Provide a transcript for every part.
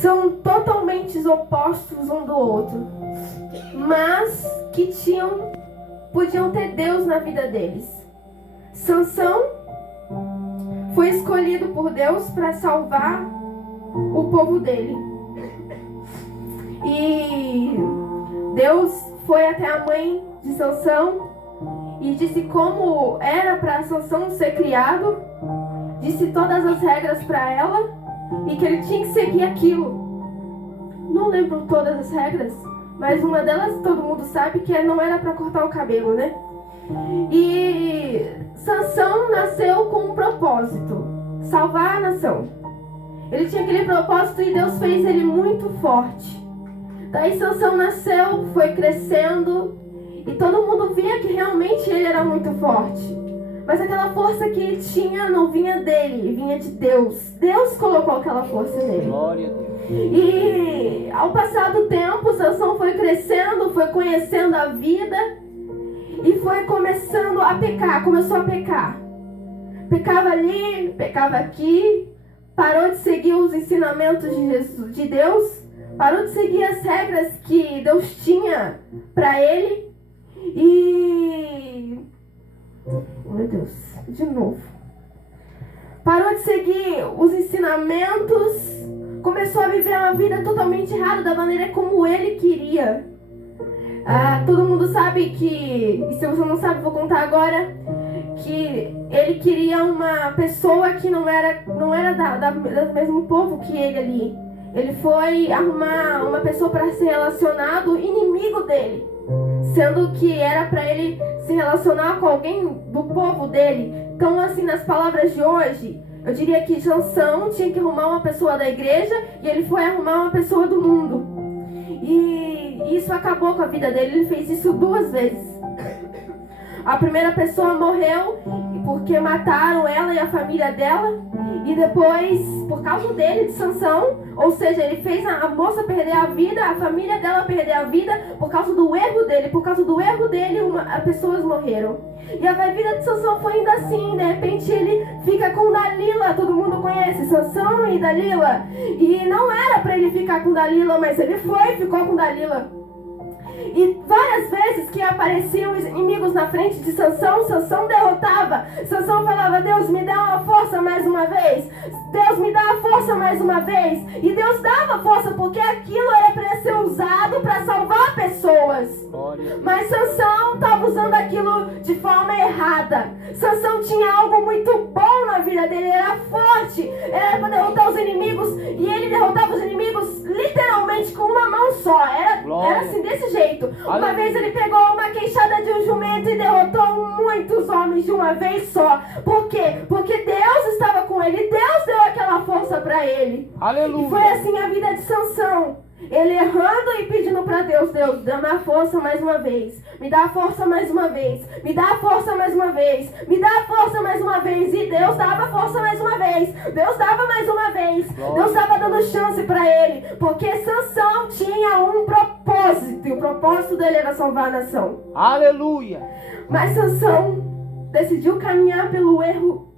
são totalmente opostos um do outro, mas que podiam ter Deus na vida deles. Sansão foi escolhido por Deus para salvar o povo dele. E Deus foi até a mãe de Sansão e disse como era para Sansão ser criado, disse todas as regras para ela e que ele tinha que seguir aquilo. Não lembro todas as regras, mas uma delas todo mundo sabe que não era para cortar o cabelo, né? E Sansão nasceu com um propósito: salvar a nação. Ele tinha aquele propósito e Deus fez ele muito forte. Daí Sansão nasceu, foi crescendo e todo mundo via que realmente ele era muito forte. Mas aquela força que ele tinha não vinha dele, vinha de Deus. Deus colocou aquela força nele. Glória a Deus. E ao passar do tempo, Sansão foi crescendo, foi conhecendo a vida e foi começando a pecar, começou a pecar. Pecava ali, pecava aqui, parou de seguir os ensinamentos de Deus, parou de seguir as regras que Deus tinha para ele e... Meu Deus, de novo. Parou de seguir os ensinamentos, começou a viver uma vida totalmente errada, da maneira como ele queria. Todo mundo sabe que, e se você não sabe, vou contar agora, que ele queria uma pessoa que não era do mesmo povo que ele ali. Ele foi arrumar uma pessoa para ser relacionado, inimigo dele, sendo que era para ele se relacionar com alguém do povo dele. Então, assim, nas palavras de hoje, eu diria que Sansão tinha que arrumar uma pessoa da igreja e ele foi arrumar uma pessoa do mundo. E isso acabou com a vida dele. Ele fez isso 2 vezes. A primeira pessoa morreu porque mataram ela e a família dela. E depois, por causa dele, de Sansão, ou seja, ele fez a moça perder a vida, a família dela perder a vida por causa do erro dele. Por causa do erro dele, pessoas morreram. E a vida de Sansão foi indo assim. De repente ele fica com Dalila. Todo mundo conhece Sansão e Dalila. E não era para ele ficar com Dalila, mas ele ficou com Dalila. E várias vezes que apareciam os inimigos na frente de Sansão, Sansão derrotava. Sansão falava: Deus, me dá uma força mais uma vez. Deus, me dá a força mais uma vez. E Deus dava força porque aquilo era para ser usado para salvar pessoas. Mas Sansão estava usando aquilo de forma errada. Sansão tinha algo muito bom na vida dele, ele era forte, era para derrotar os inimigos. E ele derrotava os inimigos literalmente com uma mão só. Era assim, desse jeito. Uma vez ele pegou uma queixada de um jumento e derrotou muitos homens de uma vez só. Por quê? Porque Deus estava com ele. Deus deu aquela força para ele. Aleluia. E foi assim a vida de Sansão. Ele errando e pedindo para Deus: Deus, dá-me a força mais uma vez. Me dá a força mais uma vez. Me dá a força mais uma vez. Me dá a força mais uma vez. E Deus dava a força mais uma vez. Deus dava mais uma vez. Deus estava dando chance para ele. Porque Sansão tinha um propósito. E o propósito dele era salvar a nação. Aleluia. Mas Sansão decidiu caminhar pelo erro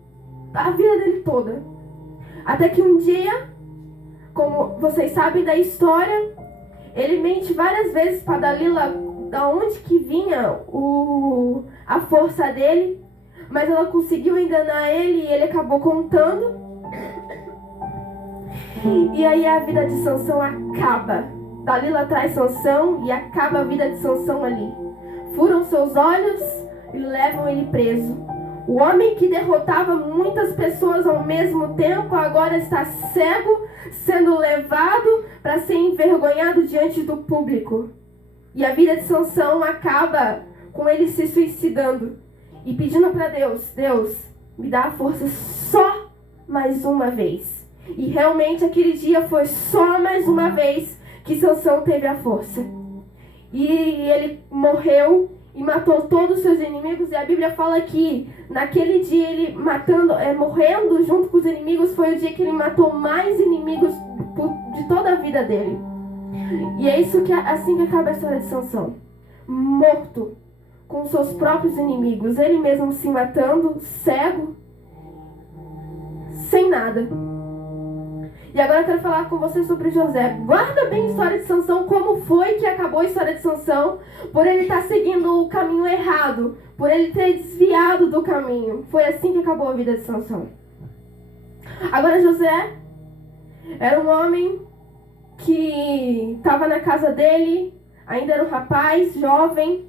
da vida dele toda. Até que um dia, como vocês sabem da história, ele mente várias vezes para Dalila da onde que vinha a força dele, mas ela conseguiu enganar ele e ele acabou contando. E aí a vida de Sansão acaba. Dalila traz Sansão e acaba a vida de Sansão ali. Furam seus olhos e levam ele preso. O homem que derrotava muitas pessoas ao mesmo tempo agora está cego, sendo levado para ser envergonhado diante do público. E a vida de Sansão acaba com ele se suicidando e pedindo para Deus: Deus, me dá a força só mais uma vez. E realmente aquele dia foi só mais uma vez que Sansão teve a força. E ele morreu e matou todos os seus inimigos. E a Bíblia fala que naquele dia ele morrendo junto com os inimigos, foi o dia que ele matou mais inimigos de toda a vida dele. E é isso assim que acaba a história de Sansão. Morto com seus próprios inimigos, ele mesmo se matando, cego, sem nada. E agora eu quero falar com você sobre José. Guarda bem a história de Sansão, como foi que acabou a história de Sansão, por ele estar seguindo o caminho errado, por ele ter desviado do caminho. Foi assim que acabou a vida de Sansão. Agora José era um homem que estava na casa dele, ainda era um rapaz, jovem.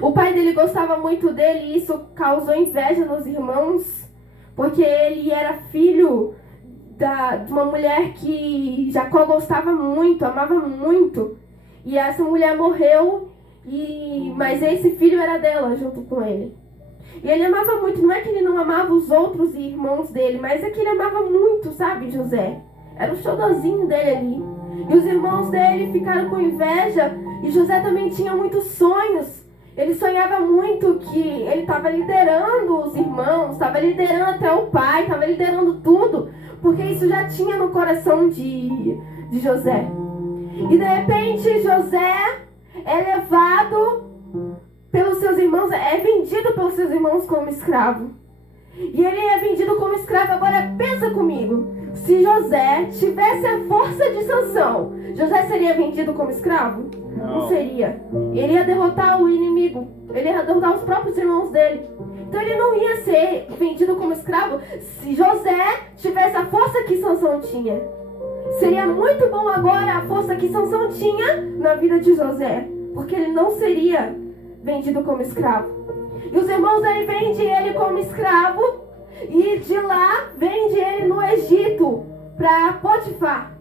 O pai dele gostava muito dele e isso causou inveja nos irmãos, porque ele era filho de uma mulher que Jacó gostava muito, amava muito. E essa mulher morreu, mas esse filho era dela junto com ele. E ele amava muito, não é que ele não amava os outros irmãos dele, mas é que ele amava muito, sabe, José? Era o xodózinho dele ali. E os irmãos dele ficaram com inveja, e José também tinha muitos sonhos. Ele sonhava muito que ele estava liderando os irmãos, estava liderando até o pai, estava liderando tudo, porque isso já tinha no coração de José. E de repente José é levado pelos seus irmãos, é vendido pelos seus irmãos como escravo. E ele é vendido como escravo. Agora pensa comigo, se José tivesse a força de Sansão, José seria vendido como escravo? Não seria. Ele ia derrotar o inimigo, ele ia derrotar os próprios irmãos dele. Então ele não ia ser vendido como escravo se José tivesse a força que Sansão tinha. Seria muito bom agora a força que Sansão tinha na vida de José, porque ele não seria vendido como escravo. E os irmãos dele vendem ele como escravo, e de lá vende ele no Egito para Potifar.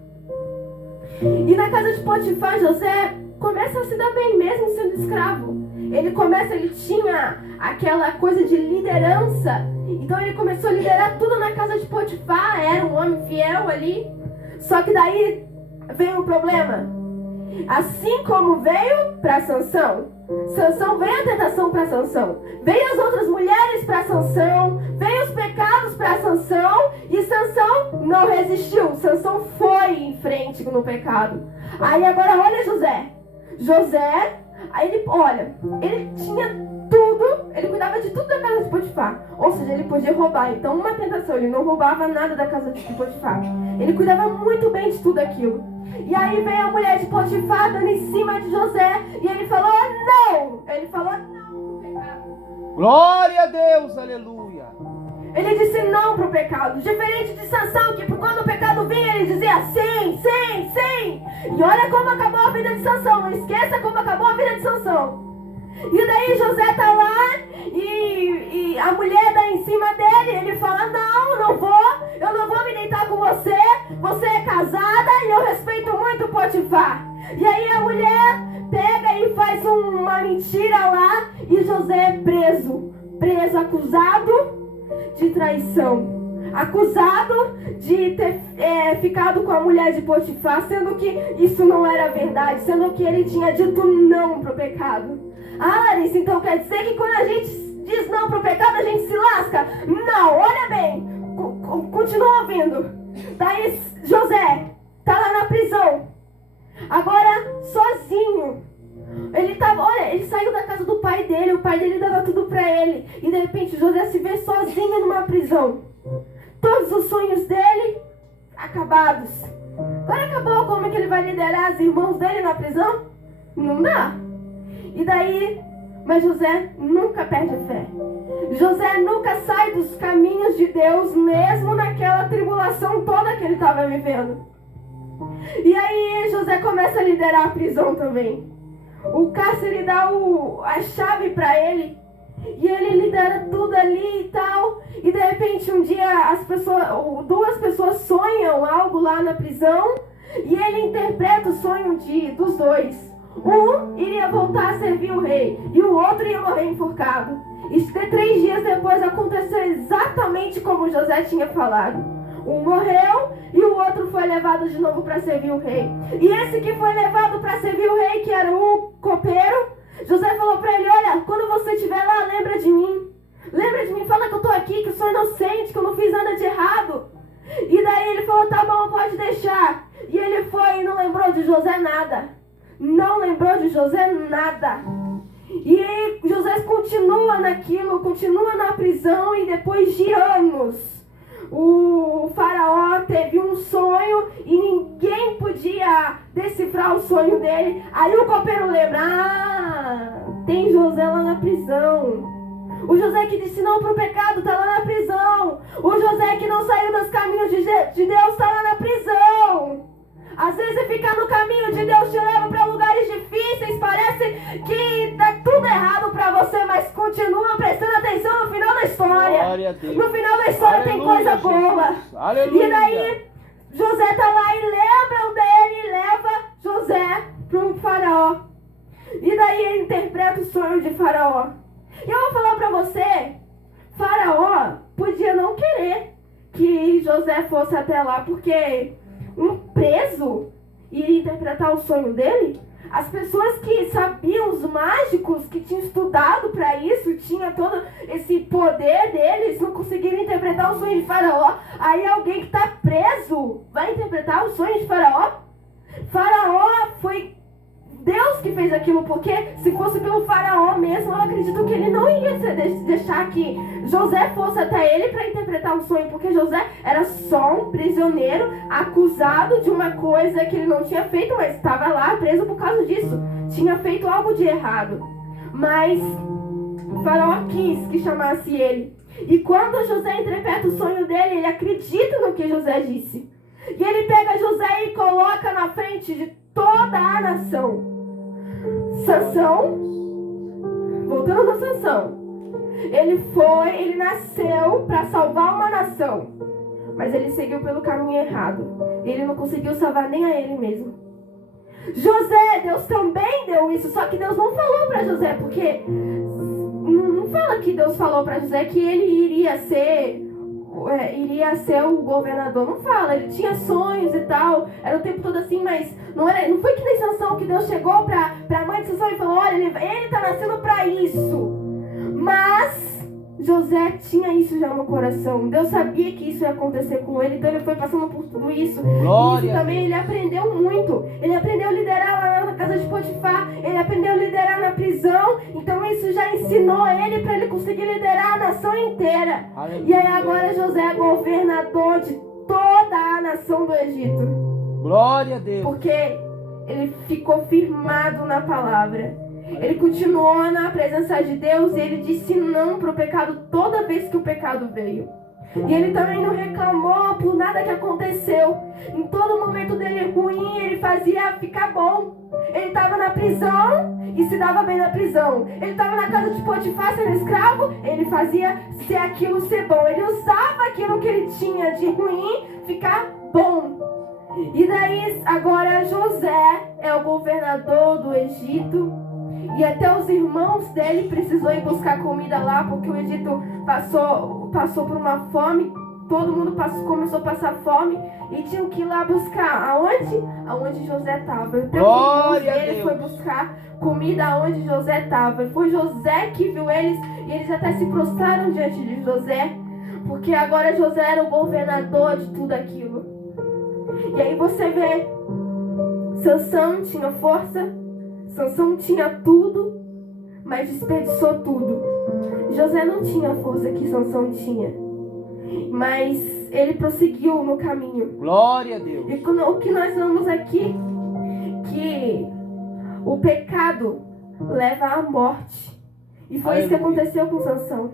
E na casa de Potifar, José começa a se dar bem mesmo sendo escravo. Ele tinha aquela coisa de liderança, então ele começou a liderar tudo na casa de Potifar, era um homem fiel ali. Só que daí veio o problema. Assim como veio para Sansão, veio a tentação para Sansão, veio as outras mulheres para Sansão, veio os pecados para Sansão, e Sansão não resistiu. Sansão foi em frente no pecado. Aí agora olha José, aí ele tinha tudo, ele cuidava de tudo da casa de Potifar. Ou seja, ele podia roubar. Então uma tentação, ele não roubava nada da casa de Potifar. Ele cuidava muito bem de tudo aquilo. E aí veio a mulher de Potifar dando em cima de José, e ele falou não! Ele falou não pro pecado. Glória a Deus, aleluia. Ele disse não pro pecado. Diferente de Sansão, que quando o pecado vinha, ele dizia sim, sim, sim. E olha como acabou a vida de Sansão. Não esqueça como acabou a vida de Sansão. E daí José tá lá, e a mulher dá em cima dele. Ele fala, eu não vou me deitar com você. Você é casada e eu respeito muito Potifar. E aí a mulher pega e faz uma mentira lá, e José é preso, acusado de traição, acusado de ter ficado com a mulher de Potifar, sendo que isso não era verdade, sendo que ele tinha dito não pro pecado. Ah, Larissa, então quer dizer que quando a gente diz não pro pecado, a gente se lasca? Não, olha bem, continua ouvindo. Daí José tá lá na prisão, agora sozinho. Ele saiu da casa do pai dele, o pai dele dava tudo pra ele, e de repente José se vê sozinho numa prisão. Todos os sonhos dele acabados. Agora acabou, como é que ele vai liderar os irmãos dele na prisão? Não dá. E daí, mas José nunca perde a fé. José nunca sai dos caminhos de Deus, mesmo naquela tribulação toda que ele estava vivendo. E aí José começa a liderar a prisão também. O cárcere dá a chave para ele, e ele lidera tudo ali e tal. E de repente um dia duas pessoas sonham algo lá na prisão, e ele interpreta o sonho dos dois. Um iria voltar a servir o rei, e o outro ia morrer enforcado. E 3 dias depois aconteceu exatamente como José tinha falado. Um morreu e o outro foi levado de novo para servir o rei. E esse que foi levado para servir o rei, que era o copeiro, José falou para ele, olha, quando você estiver lá, lembra de mim. Lembra de mim, fala que eu estou aqui, que eu sou inocente, que eu não fiz nada de errado. E daí ele falou, tá bom, pode deixar. E ele foi e não lembrou de José nada. Não lembrou de José nada. E aí José continua naquilo, continua na prisão, e depois de anos, O faraó teve um sonho e ninguém podia decifrar o sonho dele. Aí o copeiro lembra, tem José lá na prisão. O José que disse não para o pecado está lá na prisão. O José que não saiu dos caminhos de Deus está lá na prisão. Às vezes ficar no caminho de Deus te leva para lugares difíceis. Parece que tá tudo errado para você, mas continua prestando atenção no final da história. Glória a Deus. No final da história tem coisa boa. Aleluia. E daí José tá lá e lembram dele e leva José para o faraó. E daí ele interpreta o sonho de faraó. E eu vou falar para você, faraó podia não querer que José fosse até lá, porque um preso iria interpretar o sonho dele? As pessoas que sabiam, os mágicos que tinham estudado para isso, tinha todo esse poder deles, não conseguiram interpretar o sonho de faraó. Aí alguém que está preso vai interpretar o sonho de faraó? Faraó foi Deus que fez aquilo, porque se fosse pelo faraó mesmo, eu acredito que ele não ia deixar que José fosse até ele para interpretar o sonho, porque José era só um prisioneiro acusado de uma coisa que ele não tinha feito, mas estava lá preso por causa disso, tinha feito algo de errado. Mas o faraó quis que chamasse ele, e quando José interpreta o sonho dele, ele acredita no que José disse, e ele pega José e coloca na frente de toda a nação. Sansão, voltando a Sansão, ele nasceu para salvar uma nação, mas ele seguiu pelo caminho errado. Ele não conseguiu salvar nem a ele mesmo. José, Deus também deu isso, só que Deus não falou para José, porque não fala que Deus falou para José que ele iria ser o governador, não fala, ele tinha sonhos e tal, era o tempo todo assim, mas não foi que nem Sansão que Deus chegou pra mãe de Sansão e falou, olha, ele tá nascendo pra isso. Mas José tinha isso já no coração, Deus sabia que isso ia acontecer com ele, então ele foi passando por tudo isso. Glória. E isso também ele aprendeu muito, ele aprendeu a liderar lá na casa de Potifar, ele aprendeu a liderar na prisão, então isso já ensinou ele para ele conseguir liderar a nação inteira. Aleluia. E aí agora José é governador de toda a nação do Egito. Glória a Deus. Porque ele ficou firmado na palavra. Ele continuou na presença de Deus e ele disse não para o pecado toda vez que o pecado veio. E ele também não reclamou por nada que aconteceu. Em todo momento dele ruim, ele fazia ficar bom. Ele estava na prisão e se dava bem na prisão. Ele estava na casa de Potifar sendo escravo, ele fazia ser aquilo ser bom. Ele usava aquilo que ele tinha de ruim ficar bom. E daí agora José é o governador do Egito. E até os irmãos dele precisou ir buscar comida lá, porque o Egito passou por uma fome. Todo mundo começou a passar fome e tinham que ir lá buscar. Aonde José estava. Glória a Deus. Ele foi buscar comida aonde José estava. Foi José que viu eles e eles até se prostraram diante de José, porque agora José era o governador de tudo aquilo. E aí você vê, Sansão tinha força, Sansão tinha tudo, mas desperdiçou tudo. José não tinha a força que Sansão tinha, mas ele prosseguiu no caminho. Glória a Deus. E o que nós vemos aqui, que o pecado leva à morte. E foi isso que aconteceu com Sansão.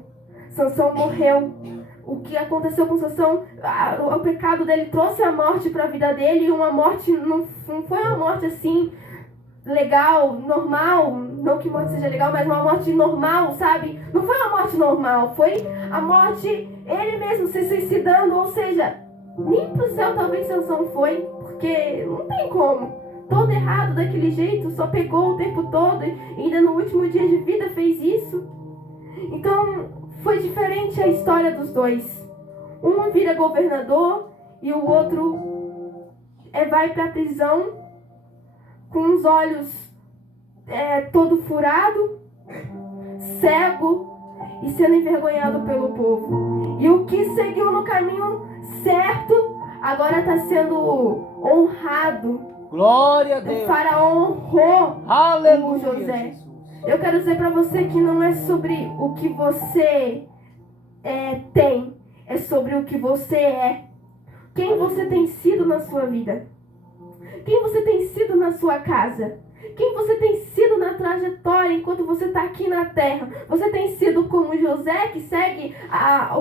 Sansão morreu. O que aconteceu com Sansão, o pecado dele trouxe a morte para a vida dele, e uma morte, não foi uma morte assim, legal, normal, não que morte seja legal, mas uma morte normal, sabe? Não foi uma morte normal, foi a morte, ele mesmo se suicidando, ou seja, nem pro céu talvez Sansão foi, porque não tem como, todo errado daquele jeito, só pegou o tempo todo, e ainda no último dia de vida fez isso. Então, foi diferente a história dos dois. Um vira governador e o outro vai pra prisão com os olhos todo furado, cego e sendo envergonhado pelo povo. E o que seguiu no caminho certo agora está sendo honrado. Glória a Deus. O faraó honrou Aleluia, o José. Jesus. Eu quero dizer para você que não é sobre o que você tem, é sobre o que você é. Quem você tem sido na sua vida? Quem você tem sido na sua casa? Quem você tem sido na trajetória enquanto você está aqui na terra? Você tem sido como José, que segue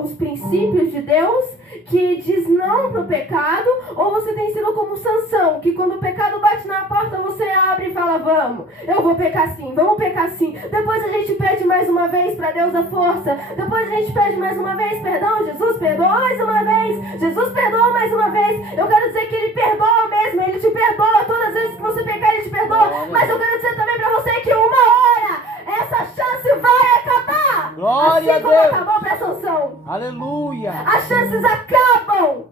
os princípios de Deus, que diz não para o pecado? Ou você tem sido como Sansão, que quando o pecado bate na porta, você abre e fala, vamos, eu vou pecar sim, vamos pecar sim. Depois a gente pede mais uma vez para Deus a força. Depois a gente pede mais uma vez, perdão, Jesus perdoa mais uma vez. Jesus perdoa mais uma vez. Eu quero dizer que Ele perdoa mesmo, Ele te perdoa. Todas as vezes que você pecar, Ele te perdoa. Mas eu quero dizer também para você que uma hora essa chance vai acabar. Glória assim a como Deus. acabou para Sansão. Aleluia. As chances acabam.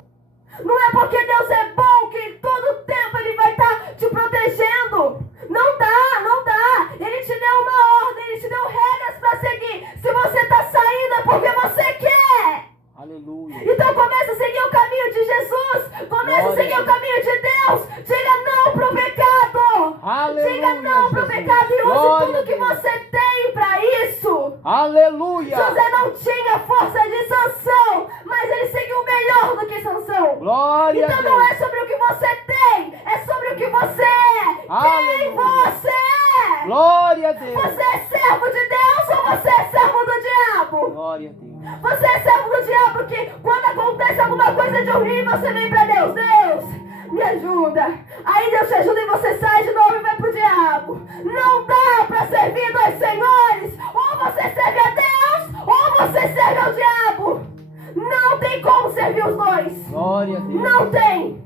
Não é porque Deus é bom que todo tempo Ele vai estar te protegendo. Não dá, não dá. Ele te deu uma ordem, Ele te deu regras para seguir. Se você está saindo é porque você quer. Aleluia. Então comece a seguir o caminho de Jesus. Comece a seguir o caminho de Deus. Diga não pro pecado. Aleluia, Diga não pro Jesus. pecado e use Glória tudo a que Deus. você tem para isso. Aleluia. José não tinha força de Sansão, mas ele seguiu melhor do que Sansão. Glória Então a não Deus. é sobre o que você tem, é sobre o que você é. Quem Aleluia. você é? Glória a Deus. Você é servo de Deus ou você é servo do diabo? Glória a Deus. Você é servo do diabo que quando acontece alguma coisa de ruim, você vem pra Deus. Deus, me ajuda. Aí Deus te ajuda e você sai de novo e vai pro diabo. Não dá pra servir dois senhores. Ou você serve a Deus, ou você serve ao diabo. Não tem como servir os dois. Glória a Deus. Não tem.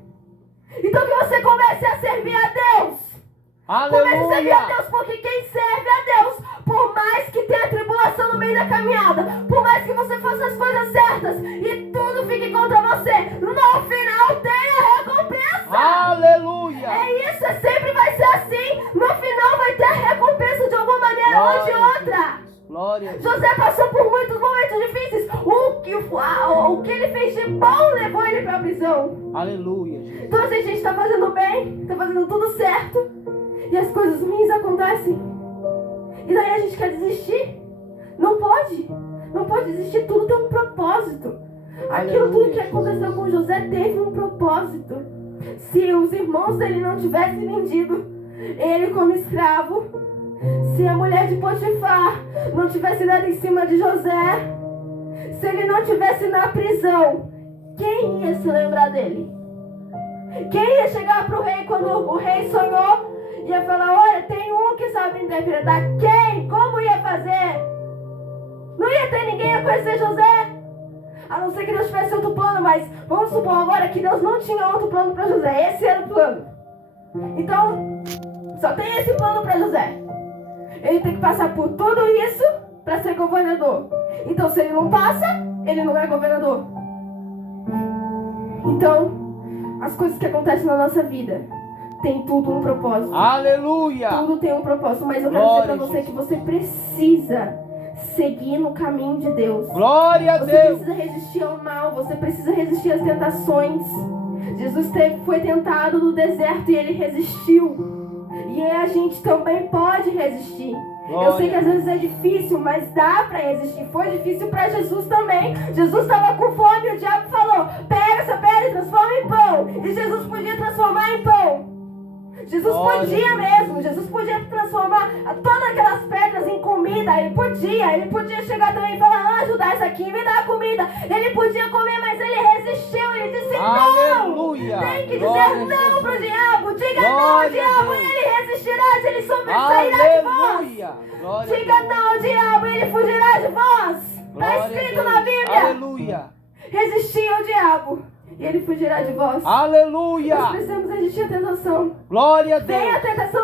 Então que você comece a servir a Deus. Comece a servir a Aleluia. Deus, porque quem serve a Deus, por mais que tenha tribulação no meio da caminhada, por mais que você faça as coisas certas e tudo fique contra você, no final tem a recompensa. Aleluia. É isso, sempre vai ser assim. No final vai ter a recompensa de alguma maneira ou de outra. Glória a Deus. José passou por muitos momentos difíceis. O que ele fez de bom levou ele para a prisão. Aleluia, Jesus. Então assim, a gente está fazendo bem, está fazendo tudo certo, e as coisas ruins acontecem. E daí a gente quer desistir. Não pode. Não pode desistir. Tudo tem um propósito. Aquilo tudo que aconteceu com José teve um propósito. Se os irmãos dele não tivessem vendido ele como escravo, se a mulher de Potifar não tivesse dado em cima de José, se ele não tivesse na prisão, quem ia se lembrar dele? Quem ia chegar para o rei quando o rei sonhou? Ia falar, olha, tem um que sabe interpretar. Quem? Como ia fazer? Não ia ter ninguém a conhecer José. A não ser que Deus tivesse outro plano, mas vamos supor agora que Deus não tinha outro plano para José. Esse era o plano. Então, só tem esse plano para José. Ele tem que passar por tudo isso para ser governador. Então, se ele não passa, ele não é governador. Então, as coisas que acontecem na nossa vida tem tudo um propósito. Aleluia. Tudo tem um propósito, mas eu quero dizer pra você que você precisa seguir no caminho de Deus. Glória a Você Deus. precisa resistir ao mal, você precisa resistir às tentações. Jesus foi tentado no deserto e ele resistiu. E a gente também pode resistir. Eu sei que às vezes é difícil, mas dá pra resistir. Foi difícil pra Jesus também. Jesus estava com fome e o diabo falou, pega essa pedra e transforma em pão. E Jesus podia transformar em pão. Jesus podia mesmo. Jesus podia transformar todas aquelas pedras em comida. Ele podia chegar também e falar, anjo, dá essa aqui, me dá a comida. Ele podia comer, mas ele resistiu. Ele disse Aleluia. não. Tem que Glória dizer a não pro diabo. Diga Glória não ao a diabo Deus. e ele resistirá. Ele sobressairá de vós. Aleluia. Glória a Diga Deus. não ao diabo e ele fugirá de vós. Está Glória a escrito Deus. na Bíblia. Aleluia. Resistir ao diabo e ele fugirá de vós. Aleluia. Nós precisamos resistir à tentação. Glória a Vem a Deus. tentação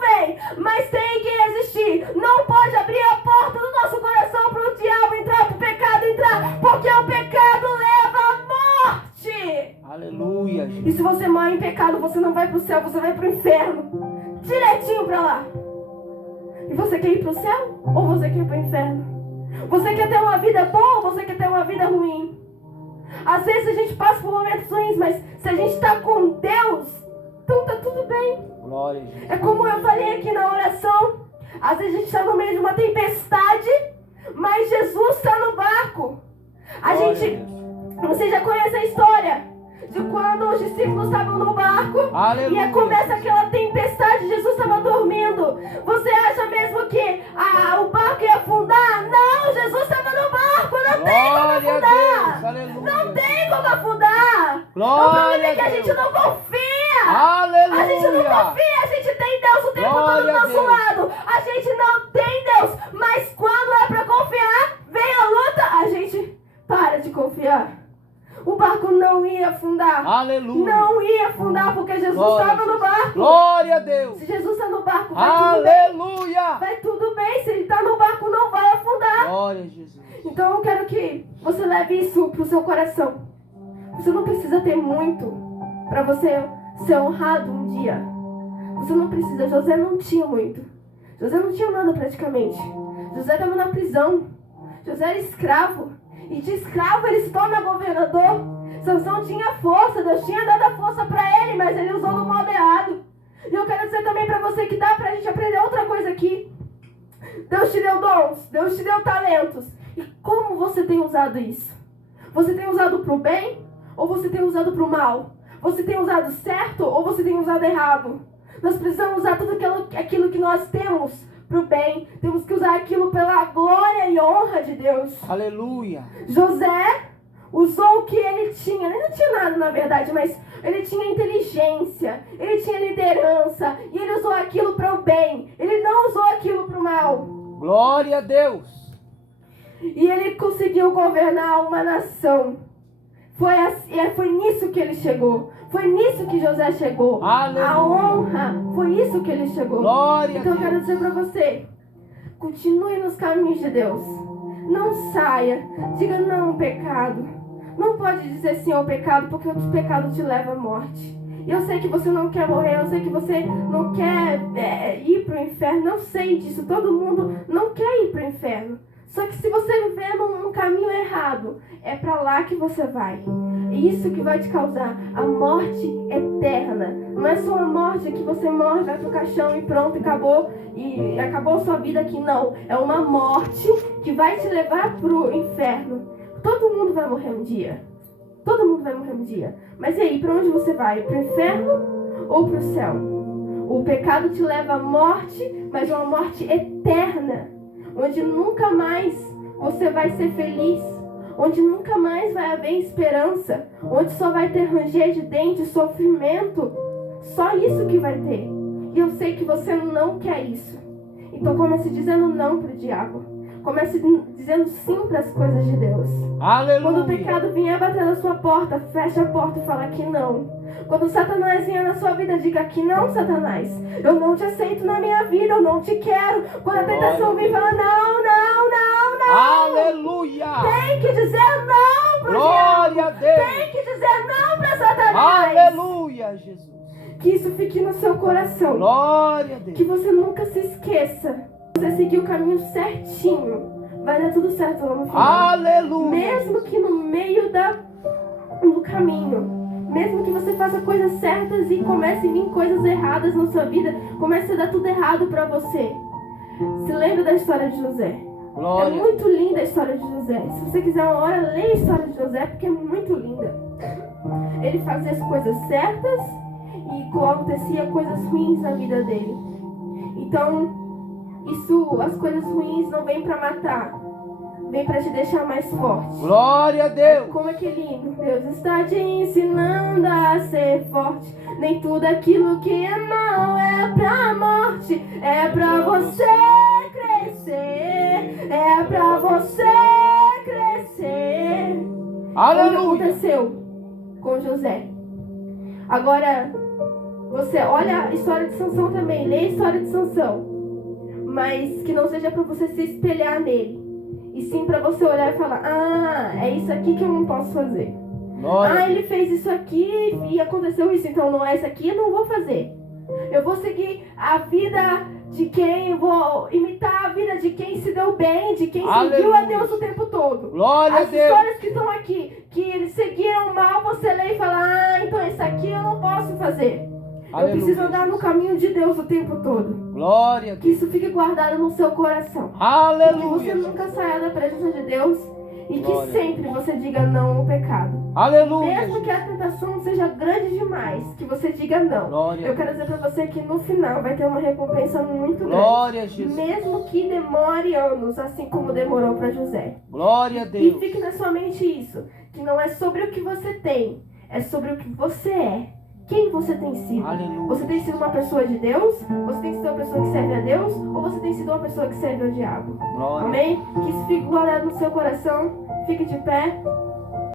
vem, mas tem que resistir. Não pode abrir a porta do nosso coração para o diabo entrar, para o pecado entrar, porque o pecado leva à morte. Aleluia. E se você morre em pecado, você não vai para o céu, você vai para o inferno, direitinho para lá. E você quer ir para o céu ou você quer ir para o inferno? Você quer ter uma vida boa ou você quer ter uma vida ruim? Às vezes a gente passa por momentos ruins, mas se a gente está com Deus, então tá tudo bem. Glória a Jesus. É como eu falei aqui na oração. Às vezes a gente está no meio de uma tempestade, mas Jesus está no barco. A Glória gente, Deus. você já conhece a história de quando os discípulos estavam no barco Aleluia. e começa aquela tempestade, Jesus estava dormindo. Você acha mesmo que o barco ia afundar? Não, Jesus estava no barco, não tem como Glória a Deus. afundar. Aleluia. Não tem como afundar. Glória O problema é que a a Deus. gente não confia. Aleluia. A gente não confia, a gente tem Deus o tempo todo Glória do a nosso Deus. lado. A gente não tem Deus, mas quando é pra confiar, vem a luta, a gente para de confiar. O barco não ia afundar. Aleluia. Não ia afundar porque Jesus Glória a estava no Deus. barco. Glória a Deus. Se Jesus está no barco, vai tudo bem. Aleluia. Vai tudo bem. Se ele está no barco, não vai afundar. Glória a Jesus. Então eu quero que você leve isso pro seu coração. Você não precisa ter muito para você ser honrado um dia. Você não precisa. José não tinha muito. José não tinha nada praticamente. José estava na prisão. José era escravo. E de escravo ele se torna governador. Sansão tinha força. Deus tinha dado a força para ele, mas ele usou no modo errado. E eu quero dizer também para você que dá pra gente aprender outra coisa aqui. Deus te deu dons. Deus te deu talentos. E como você tem usado isso? Você tem usado pro bem? Ou você tem usado pro mal? Você tem usado certo ou você tem usado errado? Nós precisamos usar tudo aquilo que nós temos pro bem. Temos que usar aquilo pela glória e honra de Deus. Aleluia. José usou o que ele tinha. Ele não tinha nada, na verdade, mas ele tinha inteligência, ele tinha liderança, e ele usou aquilo para o bem. Ele não usou aquilo para o mal. Glória a Deus. E ele conseguiu governar uma nação. Foi nisso que ele chegou. Foi nisso que José chegou. Aleluia. A honra, foi isso que ele chegou. Glória Então a eu quero Deus. dizer para você, continue nos caminhos de Deus. Não saia. Diga não ao pecado. Não pode dizer sim ao pecado, porque o pecado te leva à morte. E eu sei que você não quer morrer, eu sei que você não quer ir para o inferno. Eu sei disso, todo mundo não quer ir para o inferno. Só que se você viver num caminho errado, é para lá que você vai. É isso que vai te causar a morte eterna. Não é só a morte que você morre, vai pro caixão e pronto, e acabou a sua vida aqui. Não, é uma morte que vai te levar pro inferno. Todo mundo vai morrer um dia. Todo mundo vai morrer um dia. Mas e aí, para onde você vai? Pro inferno ou pro céu? O pecado te leva à morte, mas uma morte eterna. Onde nunca mais você vai ser feliz, onde nunca mais vai haver esperança, onde só vai ter ranger de dente, sofrimento, só isso que vai ter. E eu sei que você não quer isso. Então comece dizendo não para o diabo, comece dizendo sim para as coisas de Deus. Aleluia. Quando o pecado vier bater na sua porta, fecha a porta e fala que não. Quando Satanás vier na sua vida, diga que não, Satanás. Eu não te aceito na minha vida, eu não te quero. Quando a tentação vir, fala não, não, não, não. Aleluia. Tem que dizer não pro Glória diabo. a Deus. Tem que dizer não para Satanás. Aleluia, Jesus. Que isso fique no seu coração. Glória a Deus. Que você nunca se esqueça. Você seguir o caminho certinho. Vai dar tudo certo lá no final. Aleluia. Mesmo que no meio do caminho. Mesmo que você faça coisas certas e comece a vir coisas erradas na sua vida, comece a dar tudo errado pra você. Se lembra da história de José. Glória. É muito linda a história de José. Se você quiser uma hora, leia a história de José, porque é muito linda. Ele fazia as coisas certas e acontecia coisas ruins na vida dele. Então, as coisas ruins não vêm pra matar. Vem para te deixar mais forte. Glória a Deus. Como é que é lindo. Deus está te ensinando a ser forte. Nem tudo aquilo que é mal é pra morte. É pra você crescer. É pra você crescer. Aleluia. O que aconteceu com José? Agora, você olha a história de Sansão também. Lê a história de Sansão. Mas que não seja para você se espelhar nele. E sim para você olhar e falar, é isso aqui que eu não posso fazer. Glória. Ele fez isso aqui e aconteceu isso, então não é isso aqui, eu não vou fazer. Eu vou seguir a vida de quem, eu vou imitar a vida de quem se deu bem, de quem seguiu a Deus o tempo todo. Glória a As Deus. histórias que estão aqui, que eles seguiram mal, você lê e fala, então isso aqui eu não posso fazer. Aleluia. Eu preciso andar no caminho de Deus o tempo todo. Glória a Deus. Que isso fique guardado no seu coração. Que você Aleluia. nunca saia da presença de Deus E que Glória. sempre você diga não ao pecado. Aleluia. Mesmo que a tentação seja grande demais, que você diga não. Glória. Eu quero dizer pra você que no final vai ter uma recompensa muito grande. Glória a Jesus. Mesmo que demore anos, assim como demorou para José. Glória a E Deus. fique na sua mente isso, que não é sobre o que você tem, é sobre o que você é. Quem você tem sido? Aleluia. Você tem sido uma pessoa de Deus? Você tem sido uma pessoa que serve a Deus? Ou você tem sido uma pessoa que serve ao diabo? Glória. Amém? Que isso fique guardado no seu coração. Fique de pé.